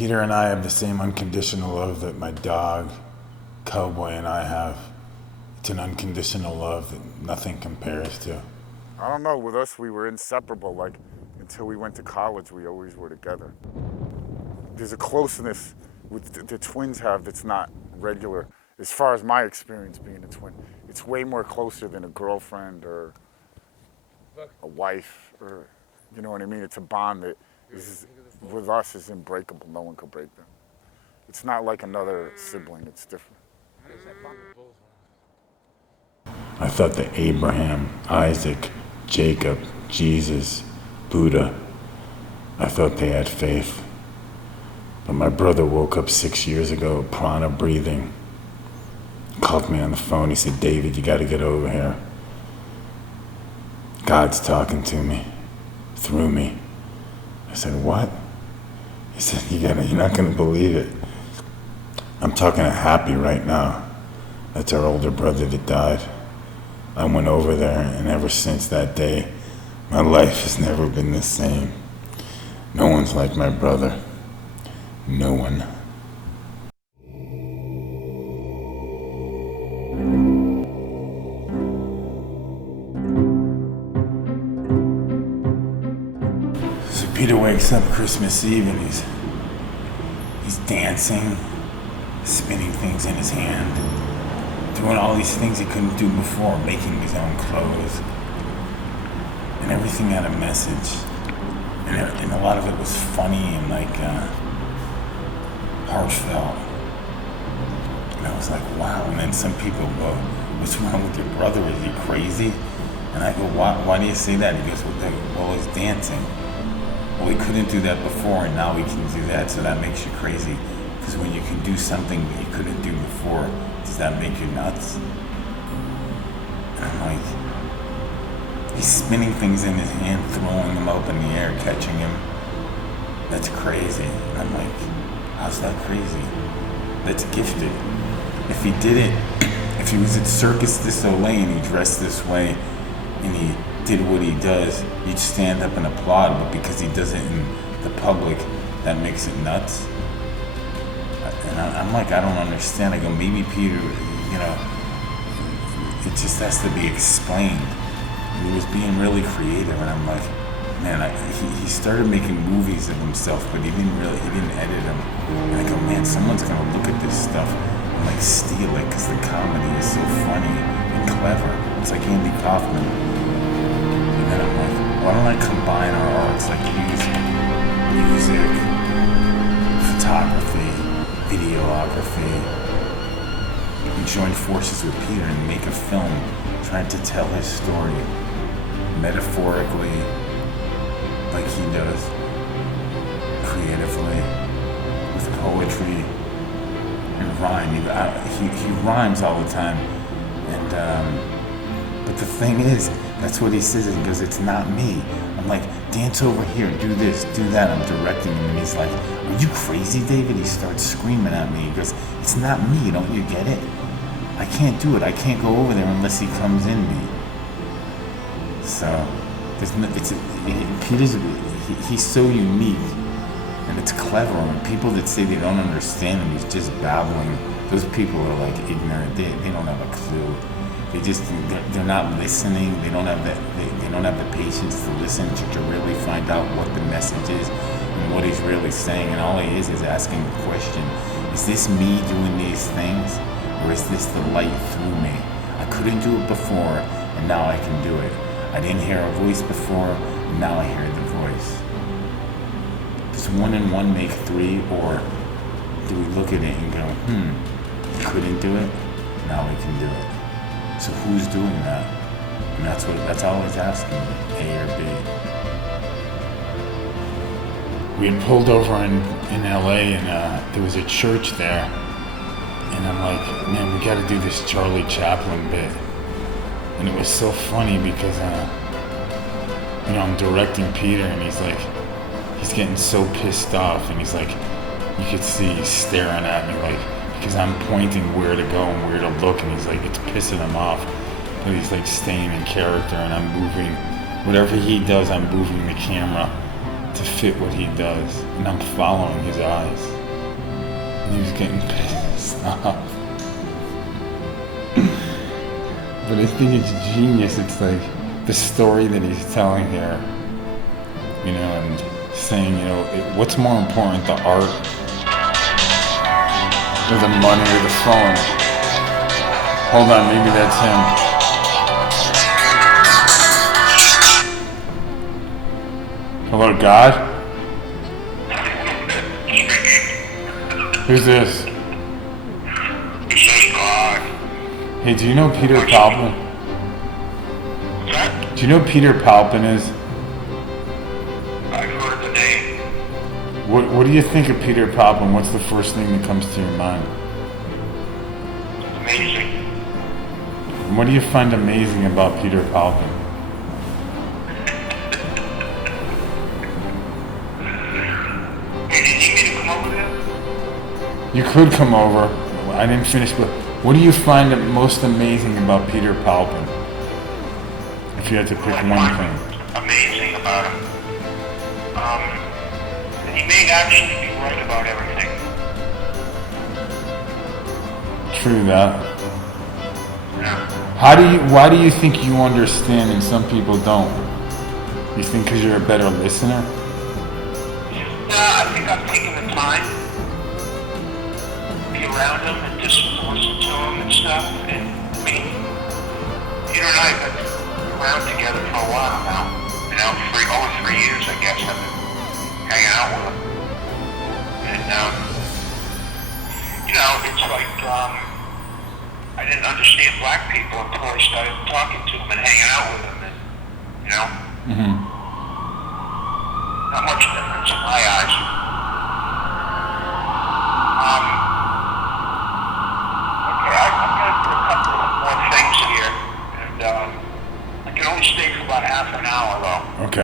Peter and I have the same unconditional love that my dog, Cowboy, and I have. It's an unconditional love that nothing compares to. I don't know, with us we were inseparable, like until we went to college we always were together. There's a closeness with the twins have that's not regular. As far as my experience being a twin, it's way more closer than a girlfriend or a wife, or, you know what I mean? It's a bond that is, with us, is unbreakable. No one could break them. It's not like another sibling, it's different. I thought that Abraham, Isaac, Jacob, Jesus, Buddha, I thought they had faith. But my brother woke up 6 years ago, prana breathing. Called me on the phone, he said, David, you gotta get over here. God's talking to me, through me. I said, what? He said, you're not gonna believe it. I'm talking to Happy right now. That's our older brother that died. I went over there, and ever since that day, my life has never been the same. No one's like my brother. No one. So Peter wakes up Christmas Eve and he's dancing, spinning things in his hand, doing all these things he couldn't do before, making his own clothes. And everything had a message. And a lot of it was funny and like heartfelt. And I was like, wow. And then some people go, what's wrong with your brother? Is he crazy? And I go, why do you say that? He goes, well, he's dancing. Well, he couldn't do that before, and now he can do that, so that makes you crazy. Because when you can do something that you couldn't do before, does that make you nuts? And I'm like, he's spinning things in his hand, throwing them up in the air, catching him. That's crazy. And I'm like, how's that crazy? That's gifted. If he did it, if he was at Circus du Soleil and he dressed this way and he did what he does, you'd stand up and applaud, but because he does it in the public, that makes it nuts. And I'm like, I don't understand. I go, maybe Peter, you know, it just has to be explained. And he was being really creative, and I'm like, man, he started making movies of himself, but he didn't edit them. And I go, man, someone's gonna look at this stuff and like steal it, because the comedy is so funny and clever. It's like Andy Kaufman. And then I'm like, why don't I combine our arts, like music, photography, videography, and join forces with Peter and make a film trying to tell his story metaphorically, like he does, creatively, with poetry and rhyme. He rhymes all the time, and but the thing is, that's what he says. He goes, it's not me. I'm like, dance over here, do this, do that. I'm directing him, and he's like, are you crazy, David? He starts screaming at me. He goes, it's not me, don't you get it? I can't do it. I can't go over there unless he comes in me. So, Peter's, he's so unique, and it's clever. And people that say they don't understand him, he's just babbling. Those people are like ignorant. They don't have a clue. They're not listening. They don't have the patience to listen to really find out what the message is and what he's really saying. And all he is asking the question: is this me doing these things, or is this the light through me? I couldn't do it before, and now I can do it. I didn't hear a voice before, and now I hear the voice. Does 1 and 1 make 3, or do we look at it and go, couldn't do it, now we can do it? So who's doing that? And that's all he's asking, A or B. We had pulled over in LA, and there was a church there. And I'm like, man, we gotta do this Charlie Chaplin bit. And it was so funny because, I'm directing Peter, and he's getting so pissed off, and he's like, you could see he's staring at me, like, because I'm pointing where to go and where to look, and he's like, it's pissing him off. But he's like staying in character, and I'm moving, whatever he does, I'm moving the camera to fit what he does, and I'm following his eyes. And he was getting pissed off. But I think it's genius. It's like the story that he's telling here, you know, and saying, you know, what's more important, the art or the money or the phone? Hold on, maybe that's him. Hello, God? Who's this? Hey, do you know Peter Palpin? Do you know who Peter Palpin is? I've heard the name. What do you think of Peter Palpin? What's the first thing that comes to your mind? Amazing. And what do you find amazing about Peter Palpin? Hey, did you need me to come over there? You could come over. I didn't finish, but what do you find most amazing about Peter Palpin? If you had to pick one thing. Amazing about him. He may actually be right about everything. True that. Yeah. Why do you think you understand and some people don't? You think because you're a better listener? I think I'm taking the time to be around him and just listen to him and stuff. And I mean, Peter and I have been around together for a while now. You know, over 3 years, I guess, I've been hanging out with him. And, you know, it's like, I didn't understand black people until I started talking to him and hanging out with him. And, you know, not much difference in my eyes. Okay, I'm going to put a couple of more things here. And, I can only stay for about half an hour, though. Okay.